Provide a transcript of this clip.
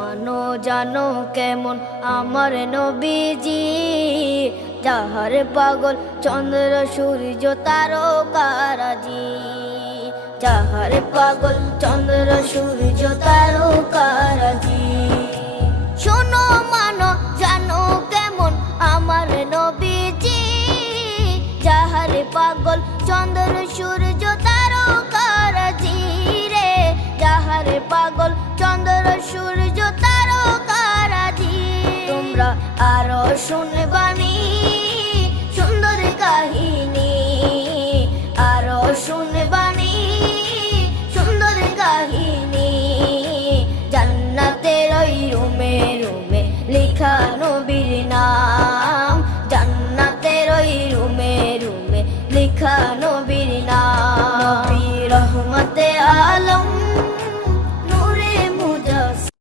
মানো জানো কেমন আমার নবীজি, যাহার পাগল চন্দ্র সূর্য তারকারাজি, যাহার পাগল চন্দ্র সূর্য তারকারাজি। শোনো মানো জানো কেমন আমার নবীজি, যাহার পাগল চন্দ্র সূর্য তারকারাজি রে, যাহার পাগল চন্দ্র সূর্য তারকারাজি। তোমরা আরো শুনে